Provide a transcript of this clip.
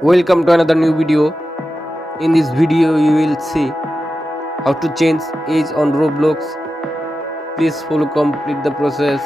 Welcome to another new video. In this video you will see how to change age on Roblox. Please follow complete the process.